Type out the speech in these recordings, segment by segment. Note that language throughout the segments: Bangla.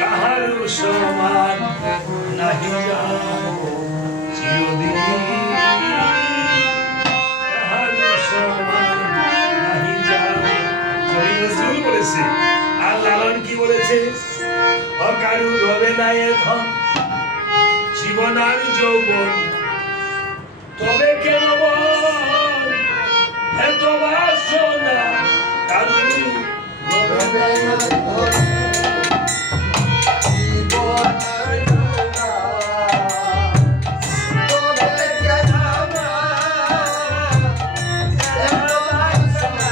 কাহারু সমান নাহি যায় চিরদিন, কাহারু সমান নাহি যায়। নজরুল বলেছে। আর লালন কি বলেছে? অকারু রবে না এ ধন জীবন আর যৌবন, তবে কেন বল এত বাসনা কারু রবে না ধন জীবন আর যৌবন, তবে কেন এত বাসনা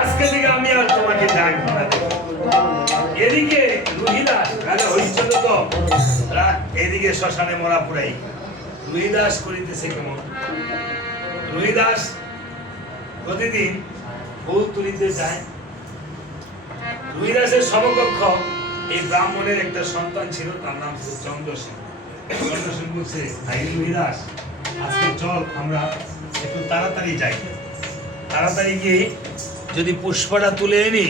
আজকে থেকে আমি আর তোমাকে ডাকবো না। এদিকে রুহিদাস রাজা হরিশ্চন্দ্র তো এদিকে শ্মশানে মরা পুরাই রুহিদাস করিতেছে কেমন? রুহিদাস প্রতিদিন ফুল তুলিতে যায়। রুহিদাসের সমকক্ষ এই ব্রাহ্মণের একটা সন্তান ছিল, তার নাম ছিল চন্দ্রসেন। চন্দ্রসেন বলছে, ভাই রুহিদাস, আজকে চল আমরা একটু তাড়াতাড়ি যাই, তাড়াতাড়ি গিয়ে যদি পুষ্পটা তুলে এনি